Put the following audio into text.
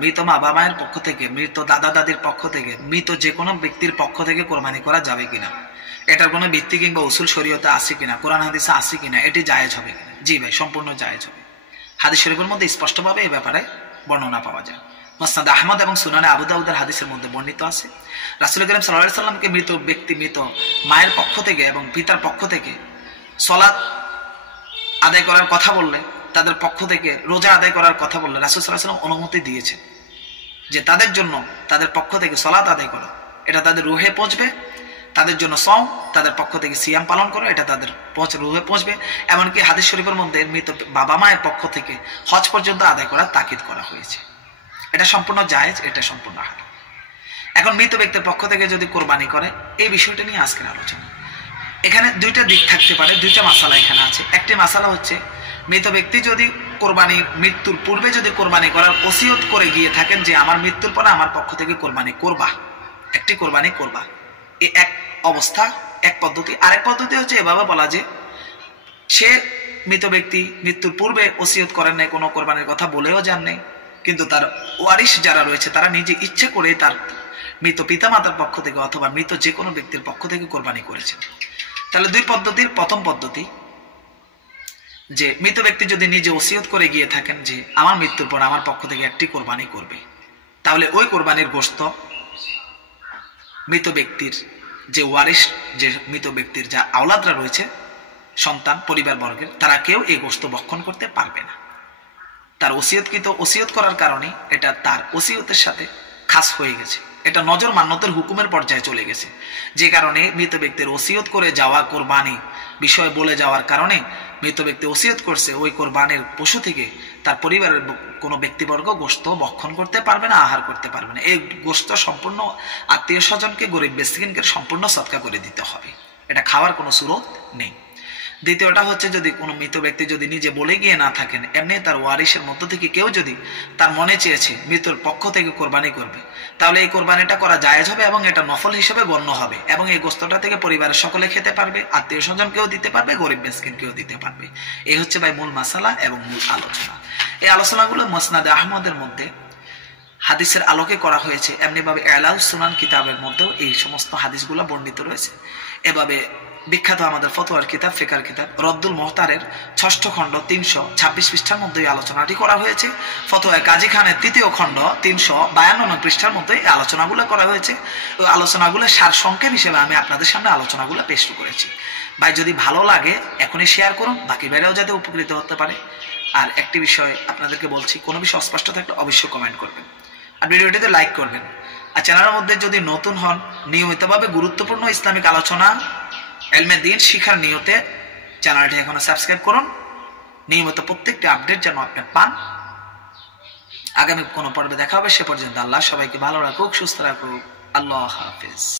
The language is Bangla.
মৃত মা বাবার পক্ষ থেকে, মৃত দাদা দাদির পক্ষ থেকে, মৃত যে কোনো ব্যক্তির পক্ষ থেকে কোরবানি করা যাবে কিনা, এটার কোনো ভিত্তি কিংবা উসুল শরীয়তে আছে কিনা, কোরআন হাদিসে আছে কিনা, এটি জায়েজ হবে কিনা? জি ভাই, সম্পূর্ণ জায়েজ হবে। হাদিস শরীফের মধ্যে স্পষ্টভাবে এই ব্যাপারে বর্ণনা পাওয়া যায়। মুসনাদ আহমদ এবং সুনানে আবু দাউদের হাদিসের মধ্যে বর্ণিত আছে, রাসূল করিম সাল্লাল্লাহু আলাইহি সাল্লামকে মৃত ব্যক্তি, মৃত মায়ের পক্ষ থেকে এবং পিতার পক্ষ থেকে সালাত আদায় করার কথা বললে, তাদের পক্ষ থেকে রোজা আদায় করার কথা বললে রাসূল সাল্লাল্লাহু আলাইহি ওয়াসাল্লাম অনুমতি দিয়েছেন যে তাদের জন্য তাদের পক্ষ থেকে সালাত আদায় করো, এটা তাদের রুহে পৌঁছবে। তাদের জন্য সওম, তাদের পক্ষ থেকে সিয়াম পালন করো, এটা তাদের রুহে পৌঁছবে। এমনকি হাদিস শরীফের মধ্যে মৃত বাবা মায়ের পক্ষ থেকে হজ পর্যন্ত আদায় করার তাকিদ করা হয়েছে। এটা সম্পূর্ণ জায়েজ, এটা সম্পূর্ণ হালাল। এখন মৃত ব্যক্তির পক্ষ থেকে যদি কোরবানি করে, এই বিষয়টা নিয়ে আজকের আলোচনা। এখানে দুইটা দিক থাকতে পারে, দুইটা মাসালা এখানে আছে। একটি মাসালা হচ্ছে, মৃত ব্যক্তি যদি কোরবানি মৃত্যুর পূর্বে যদি কোরবানি করার ওসিয়ত করে গিয়ে থাকেন যে আমার মৃত্যুর পরে আমার পক্ষ থেকে কোরবানি করবা, একটি কোরবানি করবা, এই এক অবস্থা, এক পদ্ধতি। আরেক পদ্ধতি হচ্ছে এভাবে বলা যে সে মৃত ব্যক্তি মৃত্যুর পূর্বে ওসিয়ত করেন নাই, কোনো কোরবানির কথা বলেও যান নাই, কিন্তু তার ওয়ারিশ যারা রয়েছে তারা নিজে ইচ্ছে করে তার মৃত পিতামাতার পক্ষ থেকে অথবা মৃত যে কোনো ব্যক্তির পক্ষ থেকে কোরবানি করেছেন। তাহলে দুই পদ্ধতির প্রথম পদ্ধতি যে মৃত ব্যক্তি যদি নিজে ওসিয়ত করে গিয়ে থাকেন যে আমার মৃত্যুর পর আমার পক্ষ থেকে একটি কোরবানি করবে, তাহলে ওই কোরবানির গোশত মৃত ব্যক্তির যে ওয়ারিশ, যে মৃত ব্যক্তির যা আওলাদরা রয়েছে, সন্তান পরিবার বর্গের, তারা কেউ এই গোশত ভক্ষণ করতে পারবে না। তার ওসিয়ত করার কারণে এটা তার ওসিয়তের সাথে খাস হয়ে গেছে, এটা নজর মান্যতের হুকুমের পর্যায়ে চলে গেছে। যে কারণে মৃত ব্যক্তির ওসিয়ত করে যাওয়া কোরবানি বিষয় বলে যাওয়ার কারণে মৃত ব্যক্তি ওসিয়ত করছে ওই কোরবানির পশু থেকে তার পরিবারের কোনো ব্যক্তিবর্গ গোশত ভক্ষণ করতে পারবে না, আহার করতে পারবে না। এই গোশত সম্পূর্ণ আত্মীয় স্বজনকে, গরিব মিসকিনকে সম্পূর্ণ সদকা করে দিতে হবে, এটা খাওয়ার কোনো সুরত নেই। দ্বিতীয়টা হচ্ছে, যদি কোনো মৃত ব্যক্তি যদি নিজে বলে গিয়ে না থাকেন, এমনি তার ওয়ারিশের মধ্য থেকে কেউ যদি তার মনে চেয়েছে মৃত্যুর পক্ষ থেকে কোরবানি করবে, তাহলে এই কোরবানিটা করা জায়েজ হবে এবং এটা নফল হিসেবে গণ্য হবে, এবং এই গোশতটা থেকে পরিবারের সকলে খেতে পারবে, আত্মীয় স্বজনকেও দিতে পারবে, গরিব মিসকিনকেও দিতে পারবে। এই হচ্ছে ভাই মূল মাসালা এবং মূল আলোচনা। এই আলোচনাগুলো মুসনাদে আহমদের মধ্যে হাদিসের আলোকে করা হয়েছে, এমনিভাবে ইলাউস সুনান কিতাবের মধ্যেও এই সমস্ত হাদিসগুলো বর্ণিত রয়েছে। এভাবে বিখ্যাত আমাদের ফতোয়ার কিতাব, ফিকার কিতাব রদ্দুল মুহতারের ৬ষ্ঠ খণ্ড ৩২৬ পৃষ্ঠার মধ্যে এই আলোচনাটি করা হয়েছে। ফতোয়া কাজী খানের ৩য় খণ্ড ৩৫২ পৃষ্ঠার মধ্যে এই আলোচনাগুলো করা হয়েছে। ওই আলোচনাগুলো সারসংক্ষেপ হিসেবে আমি আপনাদের সামনে আলোচনাগুলো পেশ করেছি। ভাই যদি ভালো লাগে এখনই শেয়ার করুন, বাকি ভাইরাও যাতে উপকৃত হতে পারে। আর একটি বিষয় আপনাদেরকে বলছি, কোনো বিষয় অস্পষ্ট থাকলে অবশ্যই কমেন্ট করবেন, আর ভিডিওটিতে লাইক করবেন। আর চ্যানেলের মধ্যে যদি নতুন হন, নিয়মিতভাবে গুরুত্বপূর্ণ ইসলামিক আলোচনা, ইলমে দ্বীন শিখার নিয়তে চ্যানেলটি এখনো সাবস্ক্রাইব করুন, নিয়মিত প্রত্যেকটি আপডেট যেন আপনি পান। আগামী কোনো পর্বে দেখা হবে, সে পর্যন্ত আল্লাহ সবাইকে ভালো রাখুক, সুস্থ রাখুক। আল্লাহ হাফেজ।